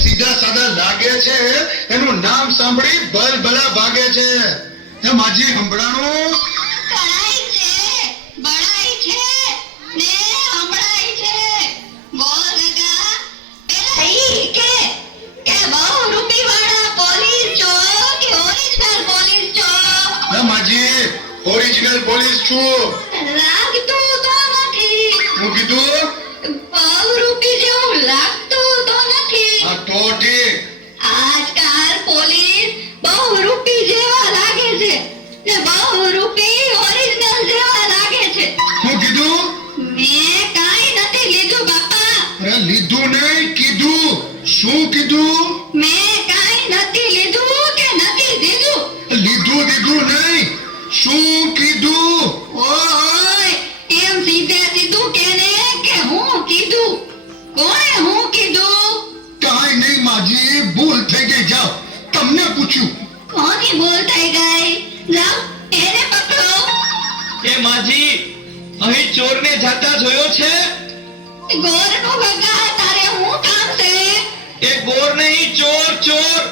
સીધા સાદા લાગે છે એનું નામ સાંભળી ભલભલા ભાગે છે. એ માજી સંભળાણું કરાઈ છે, બળાઈ છે ને હમણાઈ છે. બોલ ગગા, પેલા ઈ કે બહુ રૂપી વાળા પોલીસ છો કે ઓરિજિનલ પોલીસ છો? એ માજી ઓરિજિનલ પોલીસ છું. લાગતું તો નથી. હું કીધું બહુ રૂપી જેવું લાગતું તો નથી. આ તો ઠીક. આજકાલ પોલીસ બહુ રૂપી જેવા લાગે છે ને બહુ રૂપી ઓરિજિનલ જેવા લાગે છે. હું કીધું મેં કાંઈ નથી લીધું બાપા. અરે લીધું નહીં કીધું. શું કીધું? મેં કાંઈ નથી લીધું કે નથી દીધું. લીધું દીધું નહીં. શું કીધું? ઓય એમ સીધે સીધું કેને કે હું કીધું. કોણે હું કીધું? કાંઈ નહીં માજી, ભૂલ થઈ ગઈ. જાઓ, તમને પૂછ્યું. કોની ભૂલ થઈ ગઈ? જાઓ એને પકડો. એ માજી અહીં ચોરને જાતા જોયો છે? ગોરનો ગગા, તારે હું કામ છે? એ ગોર નહીં, ચોર ચોર.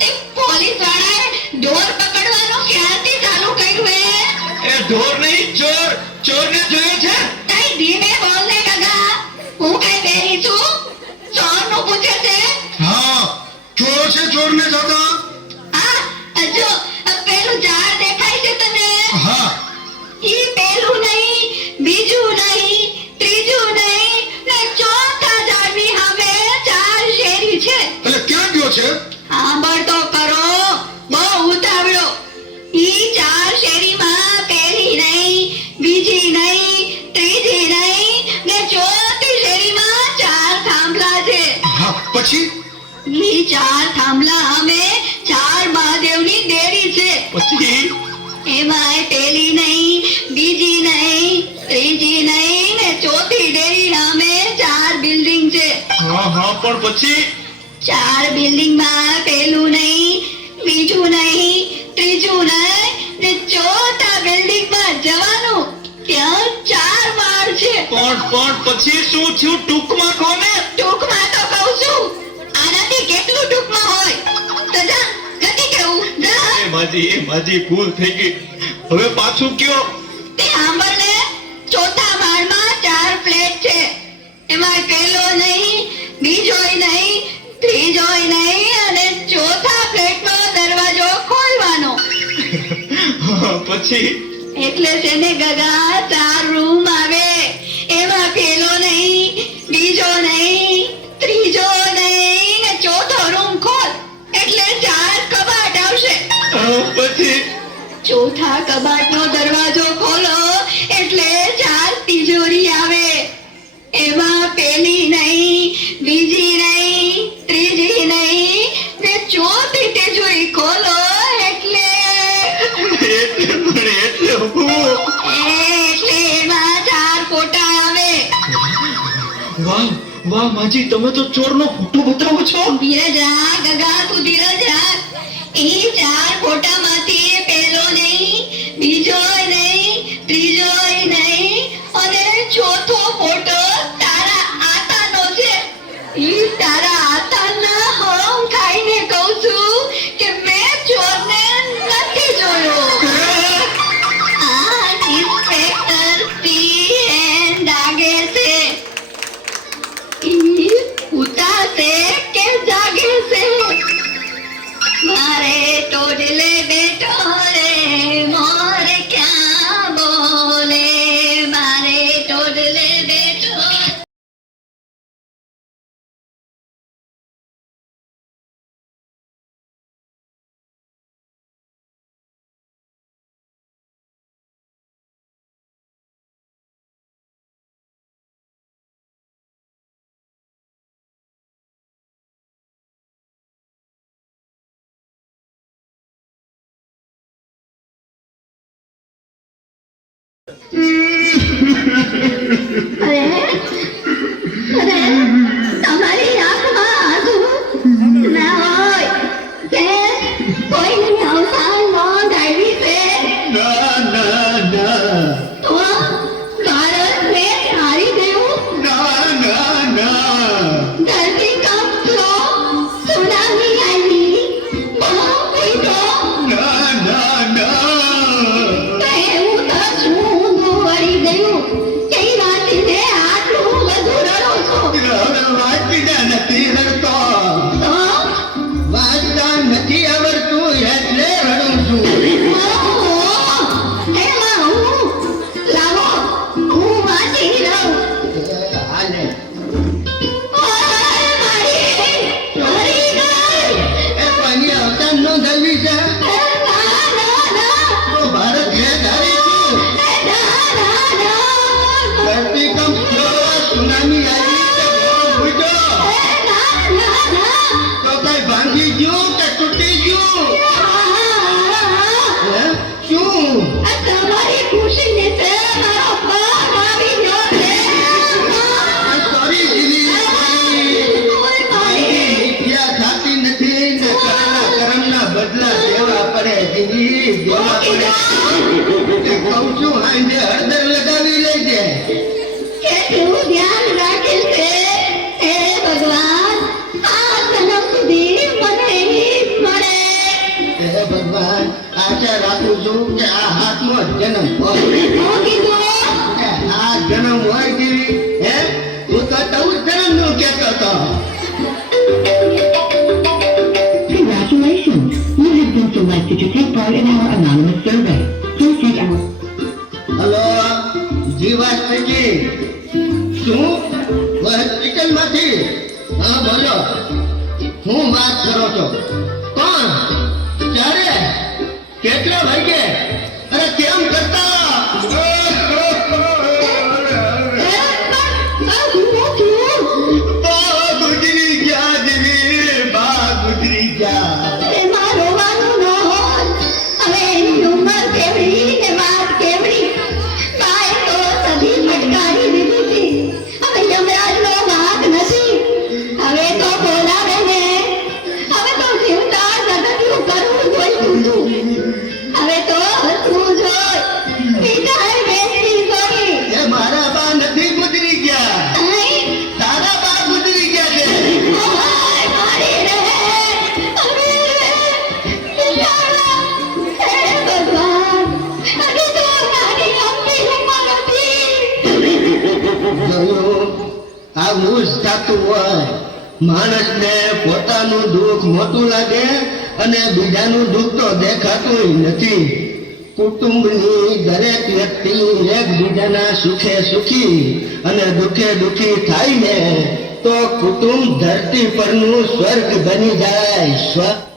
તે પોલીસ વાળાએ ઢોર પકડવાનું ક્યારથી ચાલુ કર્યું હે? એ ઢોર નહીં, ચોર. ચોરને જોયો છે? કઈ ધીમે બોલ ને ગગા. હું કઈ બેરી છું? ચોરનું પૂછે છે? હા, ચોર છે ચોરને જાતા. આ જો પેલું ઝાડ દેખાય છે તને? હા, ઈ પેલું નહીં, બીજું નહીં, ત્રીજું નહીં ને ચોથા ઝાડની સામે 4 શેરી છે. એટલે ક્યાં ગયો છે? સાંભળ તો ખરો, બહુ ઉતાવળો. ઈ 4 શેરીમાં પહેલી નહીં, બીજી નહીં, ત્રીજી નહીં ને ચોથી શેરીમાં 4 થાંભલા છે. હા, પછી ઈ 4 થાંભલા સામે 4 મહાદેવની દેરી છે. પછી એમાંય પહેલી નહીં, બીજી નહીં, ત્રીજી નહીં ને ચોથી ડેરી સામે 4 બિલ્ડિંગ છે. હા પણ પછી 4 બિલ્ડિંગમાં પહેલું નહીં, બીજું નહીં, ત્રીજું નહીં ને ચોથા બિલ્ડિંગમાં જવાનું. ત્યાં 4 માળ છે. પણ પછી શું થયું? ટૂંકમાં કોને? ટૂંકમાં તો કહું છું. આનાથી કેટલું ટૂંકમાં હોય? તો જા, નથી કહેવું, જા. એ માજી ભૂલ થઈ ગઈ. હવે પાછું કયો. તે સાંભળ ને, ચોથા માળમાં 4 ફ્લેટ છે. એમાં પહેલો નહીં, બીજોય નહીં, ત્રીજોય નહીં અને ચોથા ફ્લેટનો દરવાજો ખોલવાનો. પછી એટલે છે ને ગગા, 4 રૂમ આવે. એમાં પહેલો નહીં, બીજો નહીં, ત્રીજો નહીં ને ચોથો રૂમ ખોલ એટલે 4 કબાટ આવશે. પછી ચોથા કબાટનો દરવાજો ખોલો એટલે 4 તિજોરી આવે. એમાં પહેલી નહીં, બીજી નહીં, ત્રીજી નહીં ને ચોથી તિજોરી ખોલો એટલે એમાં 4 ફોટા આવે. વાહ માજી, તમે તો ચોરનો ફોટો બતાવો છો. ધીરજ રાખ ગગા, તું ધીરજ રાખ. ઈ 4 ફોટામાંથી પહેલો નહીં, બીજોય નહીં, ત્રીજોય નહીં અને ચોથો ફોટો તારા આતાનો છે. ઈ તારા આતાના હમ ખાઈને કહું છું કે મેં ચોરને નથી જોયો. આ ઇન્સ્પેક્ટર પીએન લાગે છે. ઈ ઉતાસે કે જાગે છે? મારે ટોડલે બેઠો રે મોર ક્યાં બોલે. મારે ટોડલે બેઠો. અરે તમારી આંખમાં આંસુ ના હોય કે કોઈની અવસાન નોંધાવી છે? તો ભારતને હારી ગયું. ધરતીકંપ થયો. છું આ તમારી ખુશીને છે મારો પાપ આવી ગયો છે સોરી જીવી ઓય મારી મિથ્યા થાતી નથી ને કર્મના બદલા દેવા પડે જીવી દેવા પડે કહું છું હાંજે હળદર લગાવી લેજે કેટલું ધ્યાન રાખીશ છે હે ભગવાન આ જન્મ સુધી મને ઈદ મળે હે ભગવાન આશા રાખું છું કે આ હાથનો જન્મ હોય હું કીધું કે આ જન્મ હોય જીવી હે તું તો 14 જન્મનું કહેતો હતો Congratulations! You have been selected to take part in our anonymous survey. Please take out. Hello Jiva speaking શું હોસ્પિટલમાંથી હા બોલો હું વાત કરો છો કોણ ક્યારે કેટલા વાગે અરે કેમ કરતા બા ગુજરી ગયા જીવી બા ગુજરી ગયા એમાં રોવાનું ન હોય હવે એની ઉંમર કેવડી ને વાત કેવડી બાએ તો સભી ફટકારી દીધી હતી હવે યમરાજનો વાંક નથી હવે તો બોલાવે ને હવે તો જીવતા જગતનું કરવું જોઈતું હતું હવે તો હસવું જોઈ વિદાય બેસતી જોઈ એ મારા બા નથી ગુજરી ગયા અહીં તારા બા ગુજરી ગયા છે ઓય મારી રહે હવે બિચારા હે ભગવાન હજી તો નાની અમથી ઉંમર હતી જોયું આવું જ થતું હોય માણસને પોતાનું દુઃખ મોટું લાગે અને બીજાનું દુઃખ તો દેખાતું નથી કુટુંબની દરેક વ્યક્તિ એકબીજાના સુખે સુખી અને દુઃખે દુઃખી થાય ને તો કુટુંબ ધરતી પરનું સ્વર્ગ બની જાય સ્વર્ગ